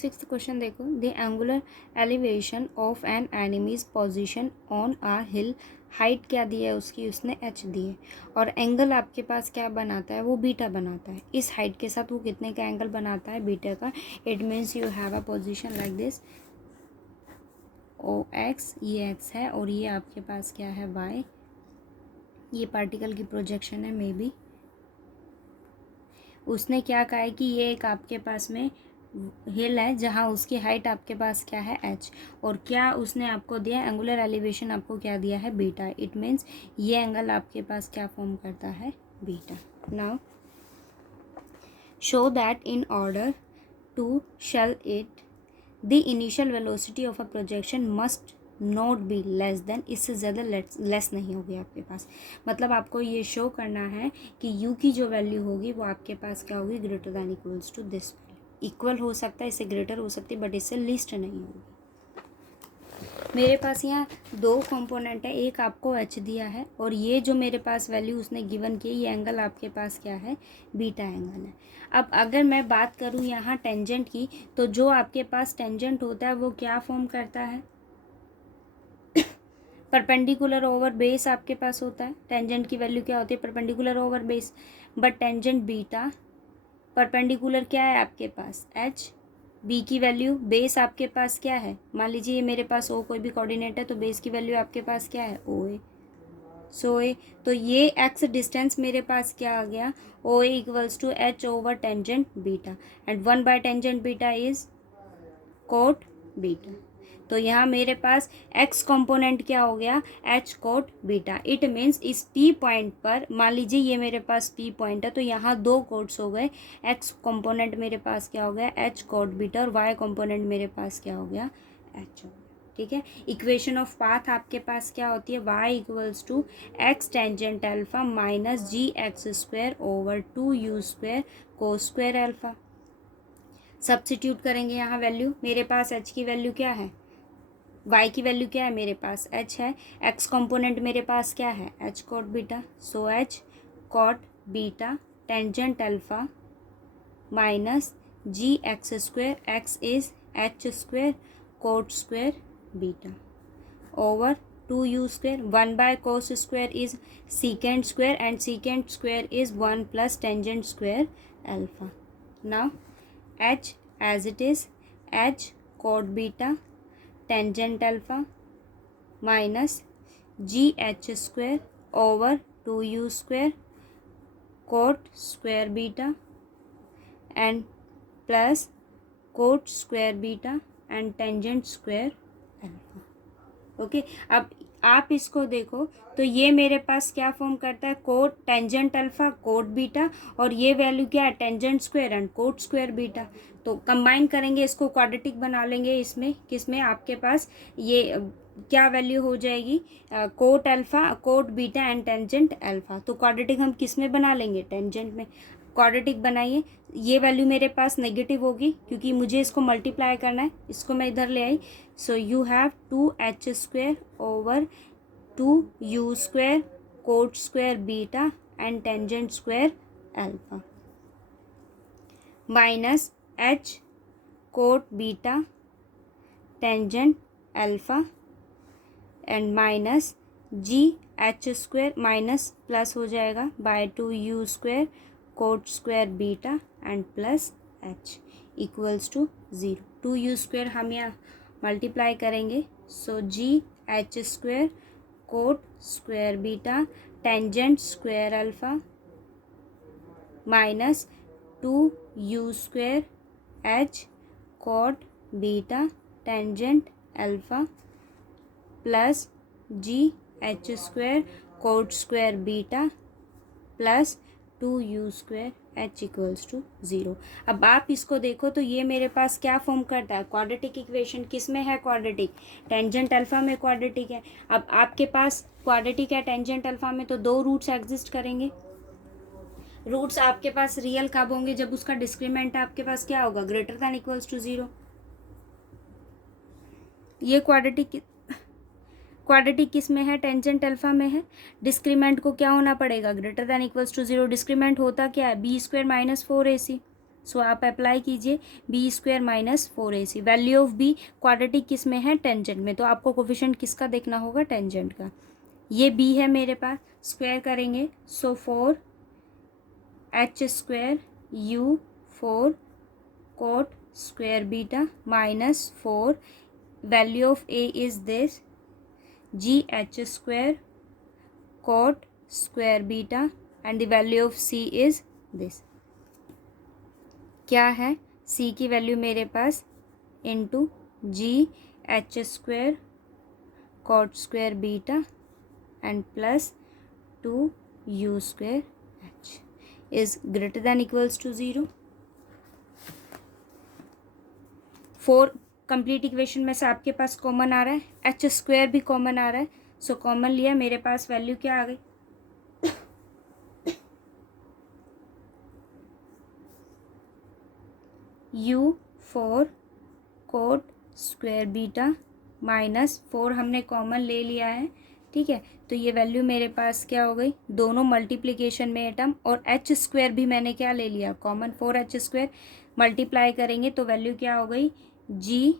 Sixth question देखो, the angular elevation of an enemy's position on a hill, height क्या दी है उसकी, उसने h दी है, और एंगल आपके पास क्या बनाता है, वो बीटा बनाता है। इस हाइट के साथ वो कितने का एंगल बनाता है, बीटा का। It means you have a position like this, O X, ये x है और ये आपके पास क्या है, y। ये पार्टिकल की प्रोजेक्शन है, मे बी। उसने क्या कहा है कि ये एक आपके पास में हिल है जहाँ उसकी हाइट आपके पास क्या है, h, और क्या उसने आपको दिया, एंगुलर एलिवेशन आपको क्या दिया है, बीटा। इट मीन्स ये एंगल आपके पास क्या फॉर्म करता है, beta. Now show that in order to shell it the initial velocity of a projection must not be less than, इससे ज़्यादा लेस नहीं होगी आपके पास। मतलब आपको ये शो करना है कि u की जो वैल्यू होगी वो आपके पास क्या होगी, greater than equals to this value. Equal हो सकता है, इससे ग्रेटर हो सकती है, बट इससे लीस्ट नहीं होगी। मेरे पास यहाँ दो कंपोनेंट है, एक आपको h दिया है और ये जो मेरे पास वैल्यू उसने गिवन की, ये एंगल आपके पास क्या है, बीटा एंगल है। अब अगर मैं बात करूँ यहाँ टेंजेंट की, तो जो आपके पास टेंजेंट होता है वो क्या फॉर्म करता है, परपेंडिकुलर ओवर बेस आपके पास होता है। टेंजेंट की वैल्यू क्या होती है, perpendicular over base, but tangent beta, perpendicular क्या है आपके पास, h, b की वैल्यू, बेस आपके पास क्या है, मान लीजिए ये मेरे पास o कोई भी कोऑर्डिनेट है, तो बेस की वैल्यू आपके पास क्या है, OA। सो ए, तो ये x डिस्टेंस मेरे पास क्या आ गया, OA equals to h over tangent beta, and 1 by tangent beta is cot beta. तो यहाँ मेरे पास x कंपोनेंट क्या हो गया, h cot beta. It means इस p पॉइंट पर, मान लीजिए ये मेरे पास p पॉइंट है, तो यहाँ दो कोट्स हो गए, x कंपोनेंट मेरे पास क्या हो गया, h कोट बीटा, और y कंपोनेंट मेरे पास क्या हो गया, h हो गया। ठीक है। इक्वेशन ऑफ पाथ आपके पास क्या होती है, y equals to x tangent alpha minus ji x square over 2u square cos square alpha. Substitute करेंगे यहाँ वैल्यू, मेरे पास h की वैल्यू क्या है, y की वैल्यू क्या है, मेरे पास h है, x कंपोनेंट मेरे पास क्या है, h cot beta. So h cot beta tangent alpha minus ji x square, x is h square cot square beta over 2u square, 1 by cos square is secant square, and secant square is 1 plus tangent square alpha. Now h as it is, h cot beta tangent alpha minus gh square over 2u square cot square beta and plus cot square beta and tangent square alpha। Okay अब आप इसको देखो, तो ये मेरे पास क्या form करता है, cot tangent alpha cot beta, और ये वैल्यू क्या है, tangent square and cot square beta. तो कंबाइन करेंगे, इसको क्वाड्रेटिक बना लेंगे, इसमें किसमें आपके पास ये क्या वैल्यू हो जाएगी, cot alpha cot beta and tangent alpha. तो क्वाड्रेटिक हम किस में बना लेंगे, टेंजेंट में। क्वाड्रेटिक बनाइए, ये वैल्यू मेरे पास नेगेटिव होगी क्योंकि मुझे इसको मल्टीप्लाई करना है, इसको मैं इधर ले आई। So you have 2h square over 2u square cot square beta and tangent square alpha minus h cot beta tangent alpha and minus g H square, minus plus हो जाएगा by 2u square cot square beta and plus h equals to 0। 2u square हम यहाँ multiply करेंगे, so g H square cot square beta tangent square alpha minus 2u square h cot beta tangent alpha plus G H square cot square beta plus 2u square h equals to 0। अब आप इसको देखो तो ये मेरे पास क्या form करता है, क्वाड्रेटिक इक्वेशन। किस में है क्वाड्रेटिक, टेंजेंट अल्फा में क्वाड्रेटिक है। अब आपके पास क्वाड्रेटिक है टेंजेंट अल्फा में, तो दो रूट्स एग्जिस्ट करेंगे। रूट्स आपके पास रियल कब होंगे, जब उसका डिस्क्रीमेंट आपके पास क्या होगा, ग्रेटर दैन इक्वल्स टू 0। ये क्वाड्रेटिक किस में है, टेंजेंट अल्फा में है। डिस्क्रीमेंट को क्या होना पड़ेगा, greater than equals to 0। Discriminant होता क्या है, बी स्क्वायर माइनस 4ac। सो आप अप्लाई कीजिए B square minus 4ac। Value of B quadratic किस में है, टेंजेंट में, तो आपको कोफिशिएंट किसका देखना होगा, टेंजेंट का। ये बी है मेरे पास, स्क्वायर करेंगे सो 4h² u 4 cot square beta minus 4 value of a is this gh² cot square beta and the value of c is this। क्या है, c की वैल्यू मेरे पास into gh² cot square beta and plus 2u² h is greater than equals to 0। 4 complete equation में से आपके पास common आ रहा है, h² भी कॉमन आ रहा है, सो कॉमन लिया, मेरे पास वैल्यू क्या आ गई, u4 coat square beta minus 4 हमने कॉमन ले लिया है, ठीक है। तो ये वैल्यू मेरे पास क्या हो गई, दोनों मल्टीप्लिकेशन में एटम, और h² भी मैंने क्या ले लिया कॉमन, 4h² मल्टीप्लाई करेंगे तो वैल्यू क्या हो गई, g²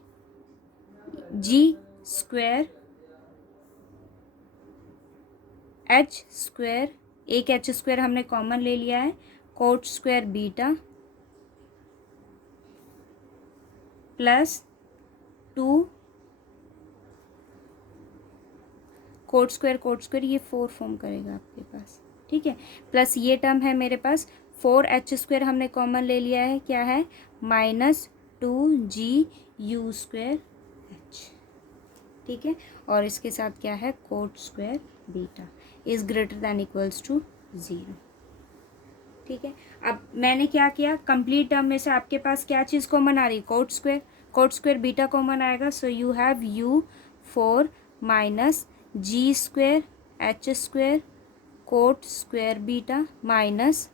h², एक h² हमने कॉमन ले लिया है, cot square beta plus 2 coat square ये 4 फॉर्म करेगा आपके पास, ठीक है, प्लस ये टर्म है मेरे पास 4h² हमने कॉमन ले लिया है, क्या है -2gu²h, ठीक है, और इसके साथ क्या है cot square beta is greater than equals to 0, ठीक है। अब मैंने क्या किया, कंप्लीट टर्म में से आपके पास क्या चीज़ कॉमन आ रही है, कोट स्क्वायर बीटा कॉमन आएगा, so you have u4 minus g² h² cot square beta minus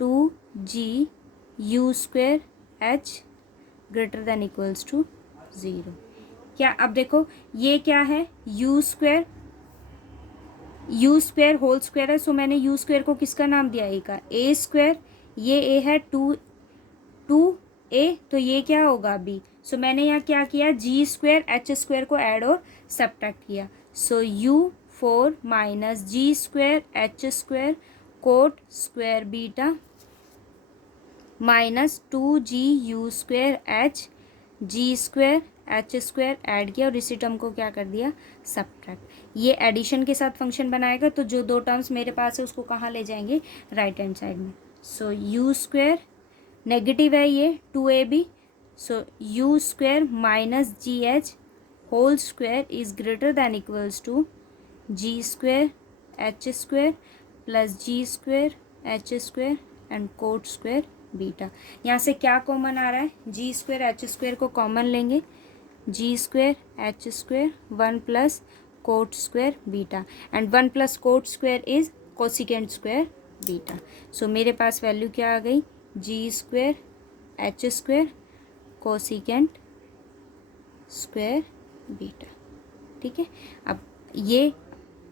2gu² h greater than equals to 0। क्या, अब देखो ये क्या है, u² होल स्क्वायर है, सो मैंने u² को किसका नाम दिया, a का, a², ये a है 2a, तो ये क्या होगा b, सो मैंने यहाँ क्या किया, g² h² को ऐड और सब्ट्रैक्ट किया, सो u4 minus g² h² cot square beta minus 2gu² h g² h² add किया और इसी टर्म को क्या कर दिया, सब्ट्रैक्ट। ये एडिशन के साथ फंक्शन बनाएगा, तो जो दो टर्म्स मेरे पास है उसको कहाँ ले जाएंगे, राइट हैंड साइड में, सो u² नेगेटिव है ये 2ab, so u² minus gh whole square is greater than equals to g² h² plus g² h² and cot square beta. यहाँ से क्या कॉमन आ रहा है, g² h² को कॉमन लेंगे, g² h² 1 plus cot square beta and 1 plus cot square is cosecant square beta, so मेरे पास value क्या आ गई, g² h² cosecant square beta, ठीक है। अब ये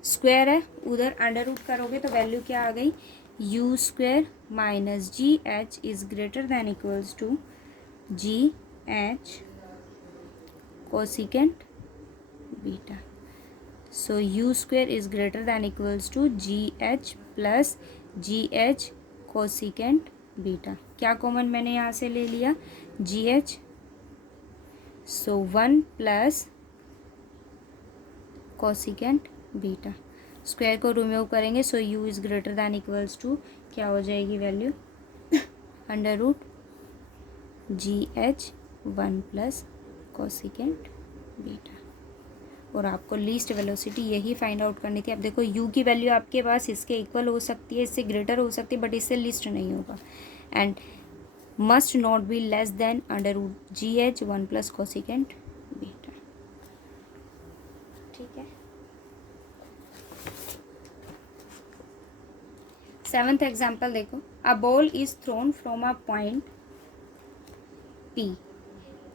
स्क्वायर है, उधर अंडर रूट करोगे तो वैल्यू क्या आ गई, u² minus gh is greater than equals to gh cosecant beta, so u² is greater than equals to gh plus gh cosecant beta. क्या कॉमन मैंने यहाँ से ले लिया, gh, so 1 plus cosecant beta, square को रिमूव करेंगे, so u is greater than equals to क्या हो जाएगी value, under root gh 1 plus cosecant beta, और आपको लीस्ट वेलोसिटी यही फाइंड आउट करनी थी। अब देखो u की वैल्यू आपके पास इसके इक्वल हो सकती है, इससे ग्रेटर हो सकती है, बट इससे लिस्ट नहीं होगा, and must not be less than under root gh 1 plus cosecant beta, ठीक है। 7th एग्जाम्पल देखो, a ball is thrown from a point P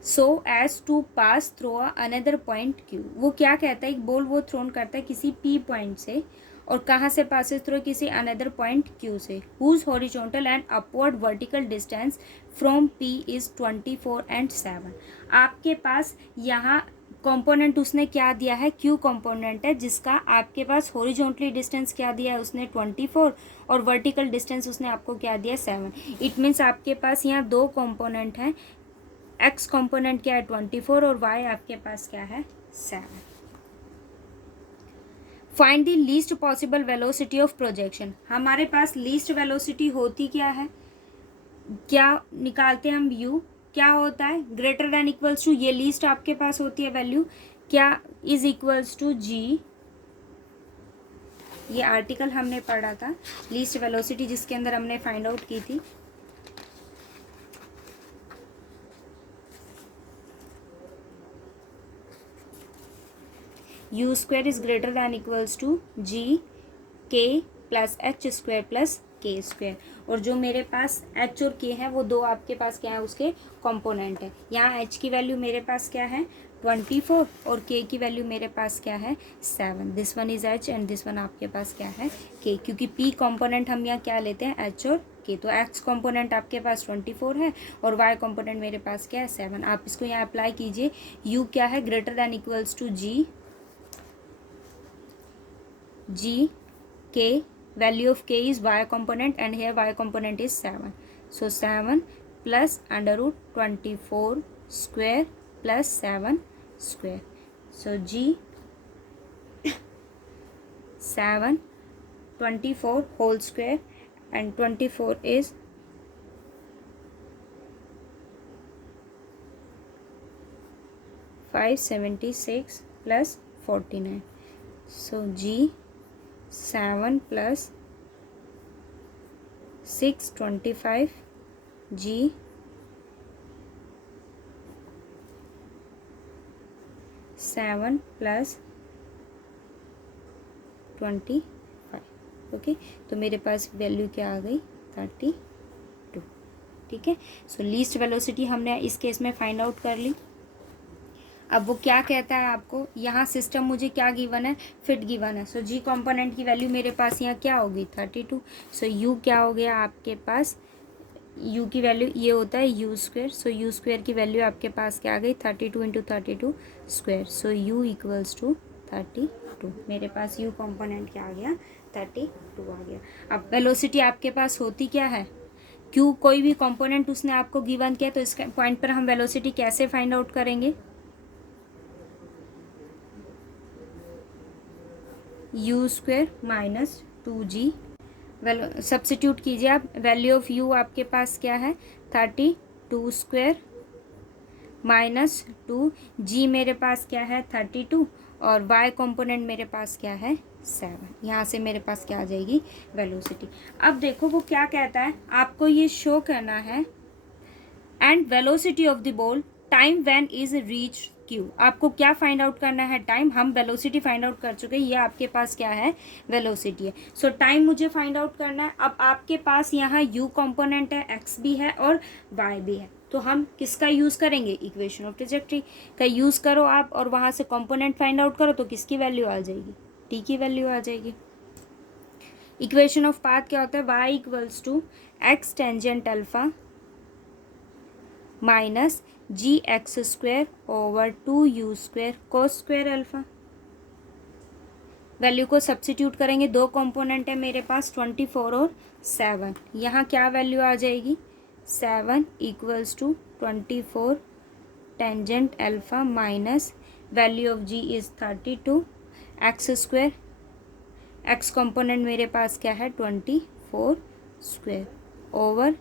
so as to pass through another point Q। वो क्या कहता है, एक बॉल वो throne करता है किसी P पॉइंट से और कहाँ से पासेस थ्रू, किसी अनदर पॉइंट Q से, whose horizontal and upward vertical distance from P is 24 and 7। आपके पास यहाँ कंपोनेंट उसने क्या दिया है, Q कंपोनेंट है, जिसका आपके पास हॉरिजॉन्टली डिस्टेंस क्या दिया है उसने 24 और वर्टिकल डिस्टेंस उसने आपको क्या दिया 7। इट मीन्स आपके पास यहाँ दो कंपोनेंट हैं, x कंपोनेंट क्या है 24 और y आपके पास क्या है 7। Find the least possible velocity of projection. हमारे पास लीस्ट वेलोसिटी होती क्या है, क्या निकालते हैं हम u, क्या होता है ग्रेटर देन इक्वल्स टू, ये लीस्ट आपके पास होती है वैल्यू, क्या इज इक्वल्स टू g, ये आर्टिकल हमने पढ़ा था लीस्ट वेलोसिटी जिसके अंदर हमने फाइंड आउट की थी। u square is greater than equals to g k plus h square plus k square, और जो मेरे पास h और k है वो दो आपके पास क्या है उसके कंपोनेंट है। यहाँ h की वैल्यू मेरे पास क्या है 24 और k की वैल्यू मेरे पास क्या है 7। This one is h and this one आपके पास क्या है k, क्योंकि p कंपोनेंट हम यहाँ क्या लेते हैं h और k। तो x कंपोनेंट आपके पास 24 है और y कंपोनेंट मेरे पास क्या है 7। आप इसको यहाँ अप्लाई कीजिए, u क्या है greater than equals to g k, value of k is y component and here y component is 7. So 7 plus under root 24 square plus 7 square. So g 7 24 whole square and 24 is 576 plus 49. So g 7 plus 625 g 7 plus 25। Okay, तो मेरे पास value क्या आ गई 32। ठीक है, सो least velocity हमने इस केस में फाइंड आउट कर ली। अब वो क्या कहता है आपको, यहाँ सिस्टम मुझे क्या गिवन है, फिट गिवन है। सो जी कंपोनेंट की वैल्यू मेरे पास यहाँ क्या होगी 32। सो यू क्या हो गया आपके पास, यू की वैल्यू ये होता है u square. So u square की वैल्यू आपके पास क्या आ गई 32 into 32 square. So u equals to 32। मेरे पास यू कंपोनेंट क्या आ गया 32 आ गया। अब वेलोसिटी आपके पास होती क्या है, क्यों कोई भी कंपोनेंट उसने आपको गिवन किया तो इस पॉइंट पर हम वेलोसिटी कैसे फाइंड आउट करेंगे, you square minus 2g, substitute कीजिए आप, वैल्यू ऑफ u आपके पास क्या है 32 स्क्वायर माइनस 2g मेरे पास क्या है 32 और y कंपोनेंट मेरे पास क्या है 7। यहाँ से मेरे पास क्या आ जाएगी वेलोसिटी। अब देखो वो क्या कहता है, आपको ये शो करना है and velocity of the ball time when is reach Q। आपको क्या फाइंड आउट करना है, टाइम। हम वेलोसिटी फाइंड आउट कर चुके हैं, ये आपके पास क्या है वेलोसिटी है। सो टाइम मुझे फाइंड आउट करना है। अब आपके पास यहाँ U कंपोनेंट है, x भी है और y भी है, तो हम किसका यूज़ करेंगे, इक्वेशन ऑफ ट्रेजेक्टरी का यूज़ करो आप और वहाँ से कंपोनेंट फाइंड आउट करो, तो किसकी वैल्यू आ जाएगी, t की वैल्यू आ जाएगी। इक्वेशन ऑफ पाथ क्या होता है, y equals to x tangent alpha minus ji x square over 2u square cos square alpha. Value को सब्सिट्यूट करेंगे, दो कंपोनेंट है मेरे पास 24 और 7। यहाँ क्या वैल्यू आ जाएगी 7 equals to 24 tangent alpha minus value of g is 32 x square, x component मेरे पास क्या है 24 square over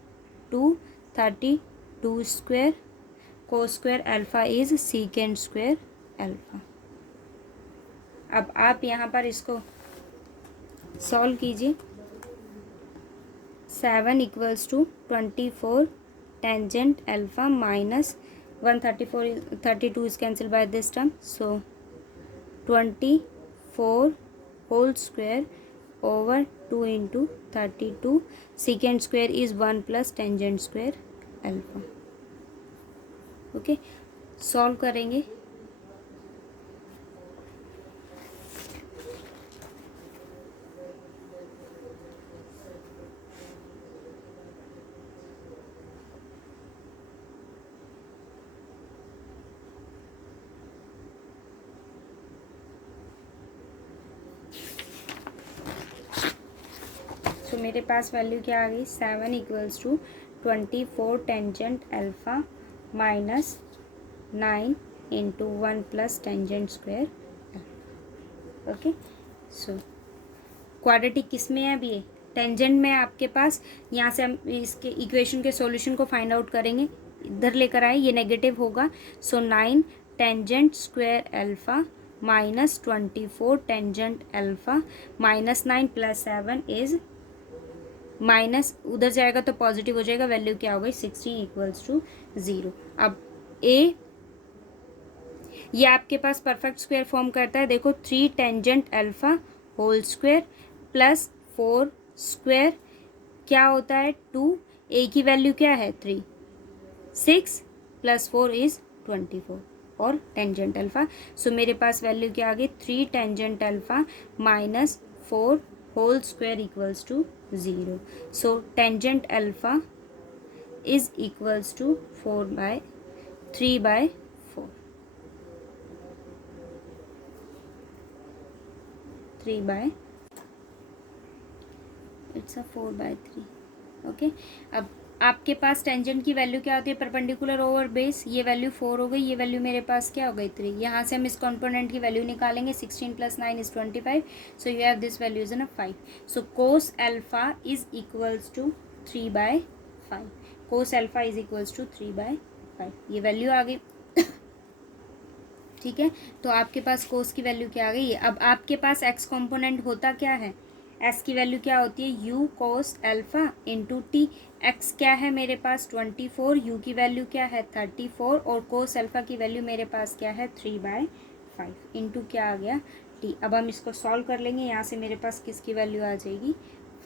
232 square cos square alpha is secant square alpha. अब आप यहाँ पर इसको सॉल्व कीजिए, 7 equals to 24 tangent alpha minus 32 is cancel by this term, so 24 whole square over 2 into 32 secant square is 1 plus tangent square alpha. Okay, solve करेंगे, so मेरे पास value क्या आ गई 7 equals to 24 tangent alpha minus 9 into 1 plus tangent square. Okay, so quadratic किस में है अब ये टेंजेंट में आपके पास। यहाँ से हम इसके इक्वेशन के सॉल्यूशन को फाइंड आउट करेंगे, इधर लेकर आए, ये नेगेटिव होगा। सो 9 tangent square alpha minus 24 tangent alpha minus 9 plus 7 is minus, उधर जाएगा तो पॉजिटिव हो जाएगा, वैल्यू क्या हो गई 16 इक्वल्स टू 0। अब ए ये आपके पास परफेक्ट स्क्वायर फॉर्म करता है, देखो 3 tangent alpha whole square plus 4 square क्या होता है 2, ए की वैल्यू क्या है 3, 6 प्लस 4 इज 24 और टेंजेंट अल्फ़ा। सो मेरे पास वैल्यू क्या आ गई 3 tangent alpha minus 4 whole square equals to 0। So tangent alpha is equals to 3/4 it's a 4/3। Okay, अब आपके पास टेंजेंट की वैल्यू क्या होती है परपेंडिकुलर ओवर बेस, ये वैल्यू 4 हो गई, ये वैल्यू मेरे पास क्या हो गई 3। यहाँ से हम इस कॉम्पोनेंट की वैल्यू निकालेंगे, 16 plus 9 is 25। So you have this value is in 5। So cos alpha is equals to 3/5। Cos alpha is equals to 3/5, ये वैल्यू आ गई। ठीक है, तो आपके पास कोस की वैल्यू क्या आ गई। अब आपके पास एक्स कॉम्पोनेंट होता क्या है, एस की वैल्यू क्या होती है you cos alpha into T. X क्या है मेरे पास 24, यू की वैल्यू क्या है 34 और कोस अल्फा की वैल्यू मेरे पास क्या है 3/5 इंटू क्या आ गया टी। अब हम इसको सॉल्व कर लेंगे, यहाँ से मेरे पास किसकी वैल्यू आ जाएगी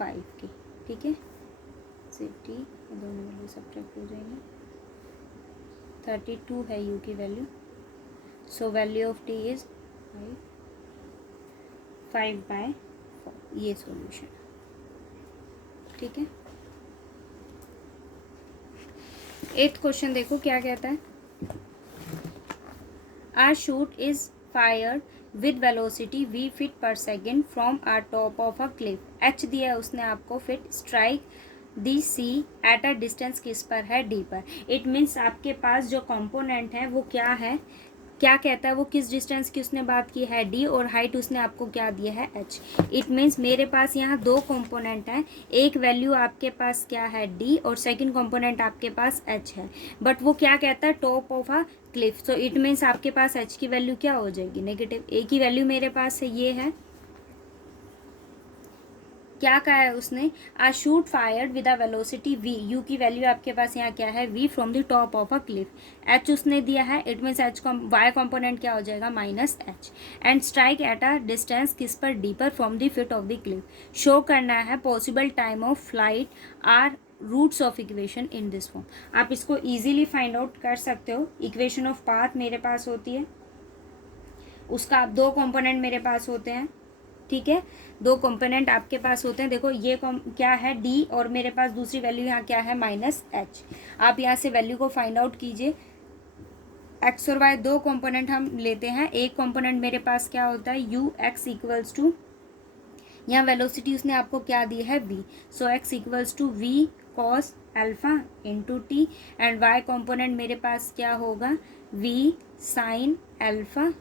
5 की। ठीक है, सिर्फ टी दोनों वैल्यू सब्ट्रैक्ट हो जाएंगे, 32 है यू की value. So value of t is 5/4, ये सॉल्यूशन। ठीक है, 8th क्वेश्चन देखो क्या कहता है। A shoot is fired with velocity v feet per second from a top of a cliff. H दिया है उसने आपको, fit strike the sea at a distance किस पर है डी पर। इट मीन्स आपके पास जो कंपोनेंट है वो क्या है, क्या कहता है वो किस डिस्टेंस की उसने बात की है डी और हाइट उसने आपको क्या दिया है एच। इट मीन्स मेरे पास यहाँ दो कंपोनेंट हैं, एक वैल्यू आपके पास क्या है डी और सेकंड कंपोनेंट आपके पास एच है, बट वो क्या कहता है top of a Cliff. So it means आपके पास एच की वैल्यू क्या हो जाएगी नेगेटिव। ए की वैल्यू मेरे पास है ये है, क्या कहा है उसने a shoot fired with a velocity v, u की वैल्यू आपके पास यहाँ क्या है v from the top of a cliff. H उसने दिया है, it means h y component क्या हो जाएगा minus h and strike at a distance किस पर डी पर from the foot of the cliff. Show करना है possible time of flight are roots of equation in this form. आप इसको ईजिली फाइंड आउट कर सकते हो। इक्वेशन ऑफ पाथ मेरे पास होती है, उसका आप दो कॉम्पोनेंट मेरे पास होते हैं। ठीक है, दो कंपोनेंट आपके पास होते हैं। देखो ये क्या है डी और मेरे पास दूसरी वैल्यू यहाँ क्या है माइनस एच। आप यहाँ से वैल्यू को फाइंड आउट कीजिए। एक्स और वाई दो कंपोनेंट हम लेते हैं, एक कंपोनेंट मेरे पास क्या होता है यू एक्स इक्वल्स टू, यहाँ वेलोसिटी उसने आपको क्या दी है v. So x equals to v cos alpha into t and y component मेरे पास क्या होगा v sine alpha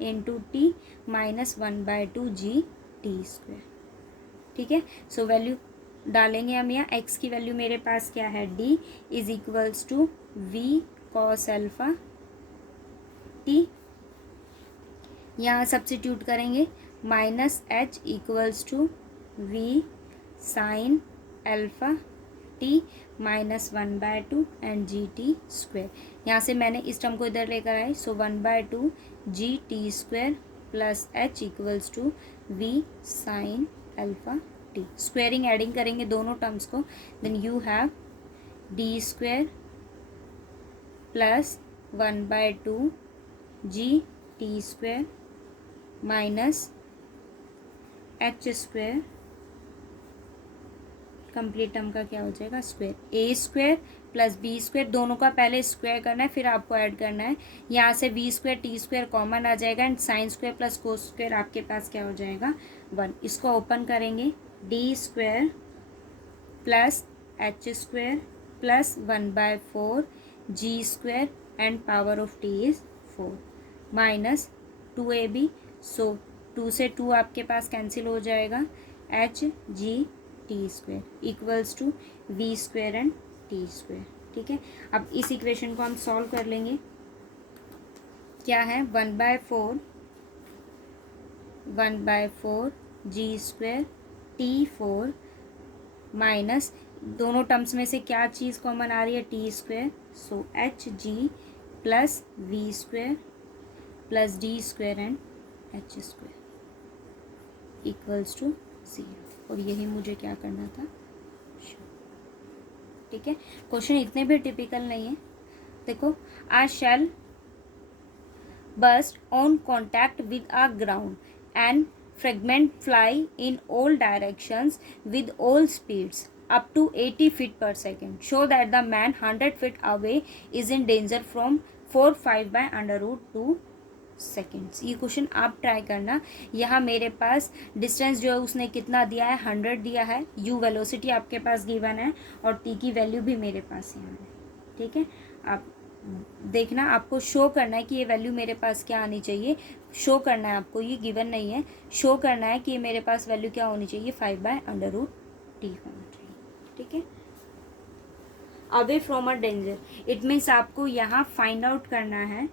into t minus 1/2 g t square. ठीक है, सो वैल्यू डालेंगे हम यहाँ। एक्स की वैल्यू मेरे पास क्या है d is equals to v cos alpha t, यहाँ सब्सिट्यूट करेंगे minus h equals to v sine alpha t minus 1/2 and g t square. यहाँ से मैंने इस टर्म को इधर लेकर आई, so 1/2 g t square plus h equals to v sine alpha t. Squaring adding करेंगे दोनों टर्म्स को, then you have d square plus 1/2 g t square minus h square, complete term का क्या हो जाएगा स्क्वायर, ए स्क्वायर प्लस बी स्क्वायर, दोनों का पहले स्क्वायर करना है फिर आपको ऐड करना है। यहाँ से v square t square common आ जाएगा and sine square plus cos square आपके पास क्या हो जाएगा 1। इसको ओपन करेंगे, d square plus h square plus 1/4 g square and power of t is 4 minus 2ab। So 2 से 2 आपके पास कैंसिल हो जाएगा, h g t square equals to v square and t square. ठीक है, अब इस इक्वेशन को हम सॉल्व कर लेंगे। क्या है 1/4 जी स्क्वायर टी 4 माइनस दोनों टर्म्स में से क्या चीज़ कॉमन आ रही है, t square. So h g plus v square plus d square and h square equals to 0। और यही मुझे क्या करना था। ठीक है, क्वेश्चन इतने भी टिपिकल नहीं है। देखो, आ shell burst on contact with a ground and fragment fly in all directions with all speeds up to 80 feet per second. Show that the man 100 feet away is in danger from 4/5 by under root 2 seconds. ये question आप try करना। यहाँ मेरे पास distance जो है उसने कितना दिया है, 100 दिया है। यू वेलोसिटी आपके पास गिवन है और टी की वैल्यू भी मेरे पास यहाँ है। ठीक है, आप देखना, आपको शो करना है कि ये वैल्यू मेरे पास क्या आनी चाहिए। शो करना है आपको, ये गिवन नहीं है। शो करना है कि ये मेरे पास वैल्यू क्या होनी चाहिए, 5/√t होना चाहिए। ठीक है, away from a danger, it means आपको यहाँ फाइंड आउट करना है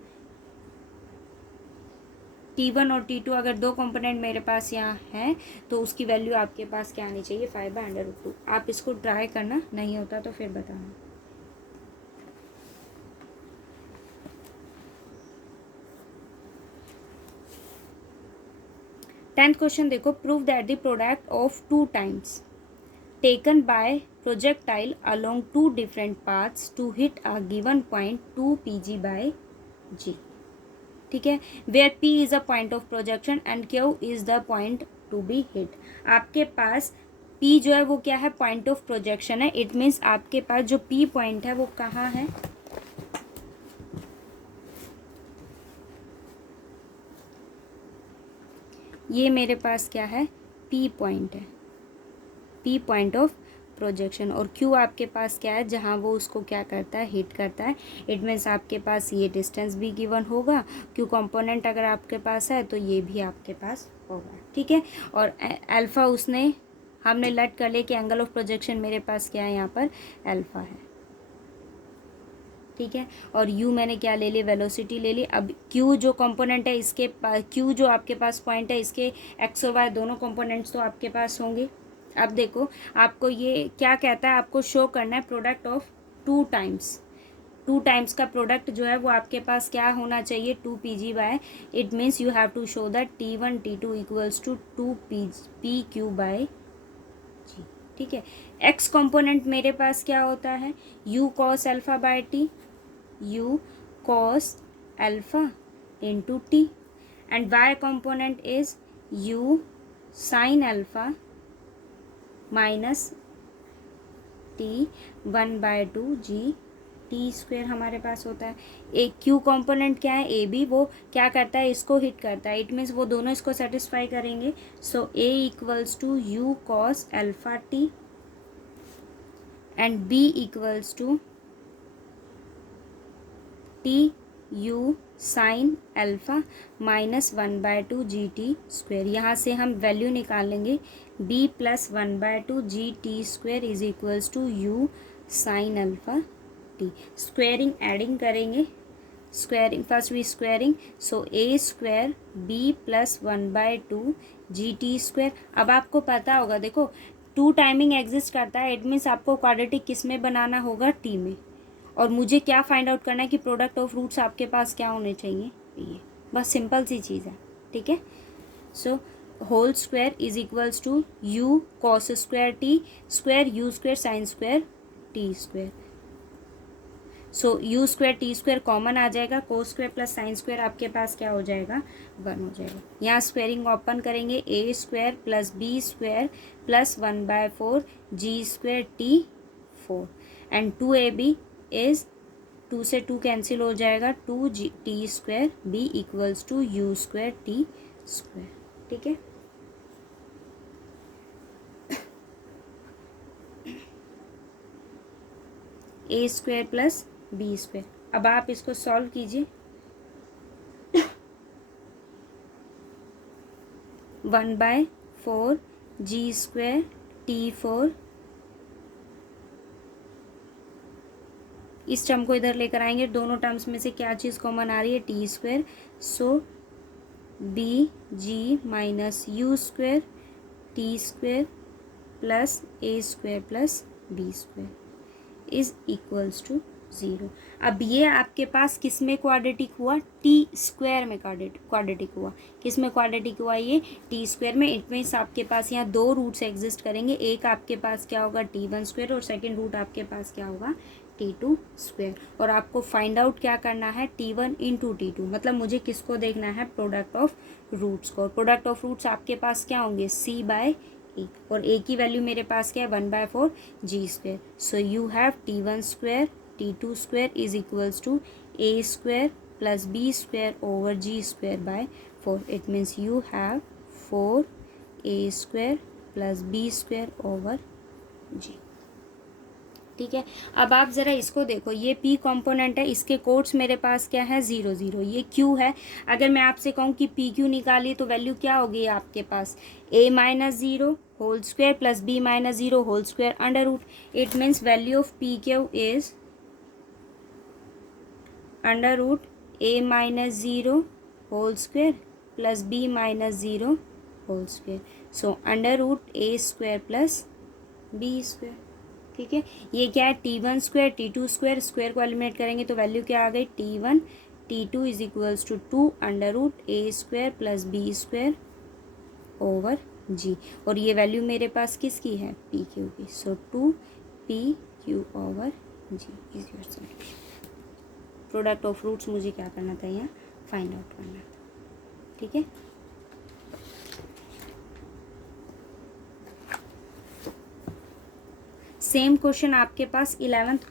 T1 और T2 अगर दो कंपोनेंट मेरे पास यहाँ है तो उसकी वैल्यू आपके पास क्या आनी चाहिए, 5/√2। आप इसको ट्राई करना, नहीं होता तो फिर बताना। टेंथ क्वेश्चन देखो, prove that the product of two times taken by projectile along two different paths to hit a given point 2 pg/g। ठीक है, where P is a point of projection and Q is the point to be hit. आपके पास P जो है वो क्या है, point of projection है। इट मीन्स आपके पास जो P पॉइंट है वो कहाँ है, ये मेरे पास क्या है, P पॉइंट है, P पॉइंट ऑफ प्रोजेक्शन। और Q आपके पास क्या है, जहाँ वो उसको क्या करता है, हिट करता है। इट मीन्स आपके पास ये डिस्टेंस भी गिवन होगा, Q कंपोनेंट अगर आपके पास है तो ये भी आपके पास होगा। ठीक है, और अल्फ़ा उसने हमने लेट कर लिया कि एंगल ऑफ प्रोजेक्शन मेरे पास क्या है, यहाँ पर अल्फ़ा है। ठीक है, और u मैंने क्या ले लिया, वेलोसिटी ले ली। अब q जो कंपोनेंट है इसके पास, q जो आपके पास पॉइंट है, इसके x और y दोनों कंपोनेंट्स तो आपके पास होंगे। अब देखो, आपको ये क्या कहता है, आपको शो करना है प्रोडक्ट ऑफ टू टाइम्स का प्रोडक्ट जो है वो आपके पास क्या होना चाहिए, 2 pg/। It means you have to show that T1 T2 equals to 2 pq/g। ठीक है, x कंपोनेंट मेरे पास क्या होता है, u cos α/t, u cos alpha into t, and y component is u sin alpha minus t 1/2 g T square हमारे पास होता है। एक क्यू कंपोनेंट क्या है, ए बी, वो क्या करता है, इसको हिट करता है। इट मीन्स वो दोनों इसको सेटिस्फाई करेंगे। So a equals to u cos alpha t and b equals to t u sine alpha minus 1/2 g t square. यहाँ से हम वैल्यू निकाल लेंगे, b plus 1/2 g t square is equals to u sine alpha t. Squaring adding करेंगे, squaring first we squaring, so a square b plus 1/2 g t square. अब आपको पता होगा, देखो टू टाइमिंग एग्जिस्ट करता है। इट मीन्स आपको quadratic किस में बनाना होगा, टी में। और मुझे क्या फाइंड आउट करना है कि प्रोडक्ट ऑफ रूट्स आपके पास क्या होने चाहिए, ये बस सिंपल सी चीज़ है। ठीक है, so whole square is equals to u cos square t square u square sine square t square. So u square t square common आ जाएगा, cos square plus sine square आपके पास क्या हो जाएगा, 1 हो जाएगा। यहाँ स्क्वायरिंग ओपन करेंगे, a square plus b square plus 1/4 g square t 4 and 2ab is 2 से 2 कैंसिल हो जाएगा, 2 g t square b equals to u square t square. ठीक है, a square plus b square. अब आप इसको सॉल्व कीजिए। 1/4 जी स्क्वायर T4, इस टर्म को इधर लेकर आएंगे, दोनों टर्म्स में से क्या चीज़ कॉमन आ रही है, t square, so b g minus u square t square plus a square plus b square is equals to 0। अब ये आपके पास किस में क्वाड्रेटिक हुआ, टी स्क्वायर में क्वाड्रेटिक हुआ। किस में क्वाड्रेटिक हुआ, ये टी स्क्वायर में। इट मीन्स आपके पास यहाँ दो रूट्स एग्जिस्ट करेंगे, एक आपके पास क्या होगा T1 स्क्वायर और सेकेंड रूट आपके पास क्या होगा T2 स्क्वायर। और आपको फाइंड आउट क्या करना है, T1 इंटू T2, मतलब मुझे किसको देखना है, प्रोडक्ट ऑफ रूट्स को। प्रोडक्ट ऑफ रूट्स आपके पास क्या होंगे, C/A, और A की वैल्यू मेरे पास क्या है, 1/4 g square. So you have T1 square T2 square is equals to A square plus B square over G square by 4। It means you have 4A square plus B square over G। ठीक है, अब आप ज़रा इसको देखो, ये P component है, इसके कोड्स मेरे पास क्या है, 0 0, ये Q है। अगर मैं आपसे कहूँ कि PQ निकालिए तो वैल्यू क्या होगी आपके पास, A minus 0 whole square plus B minus 0 whole square under root. It means value of PQ is under root A minus 0 whole square plus B minus 0 whole square. So under root A square plus B square. ठीक है, ये क्या है, T1 square T2 square, square को eliminate करेंगे तो value क्या आ गई, T1 T2 is equals to 2 under root A square plus B square over G। और ये वैल्यू मेरे पास किसकी है, PQ की। So 2PQ over G is your solution. Product of roots मुझे क्या करना था, यहाँ फाइंड आउट करना था। ठीक है, सेम क्वेश्चन आपके पास 11th,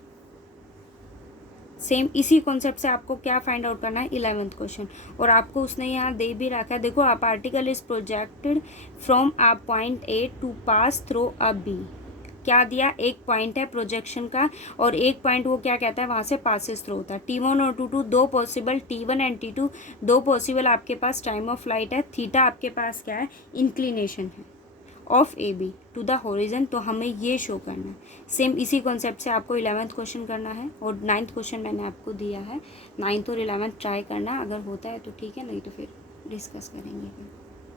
सेम इसी कॉन्सेप्ट से आपको क्या फाइंड आउट करना है, 11th क्वेश्चन। और आपको उसने यहाँ दे भी रखा है, देखो, a particle is projected from a point A to pass through a B. क्या दिया, एक पॉइंट है प्रोजेक्शन का और एक पॉइंट वो क्या कहता है, वहाँ से पासिस थ्रू होता है। T1 और T2 दो पॉसिबल, T1 एंड T2 दो पॉसिबल आपके पास टाइम ऑफ फ्लाइट है। थीटा आपके पास क्या है, इंक्लिनेशन है of A B to the horizon. तो हमें ये शो करना है। सेम इसी कॉन्सेप्ट से आपको 11th क्वेश्चन करना है और 9th क्वेश्चन मैंने आपको दिया है। 9th और 11th ट्राई करना, अगर होता है तो ठीक है, नहीं तो फिर डिस्कस करेंगे।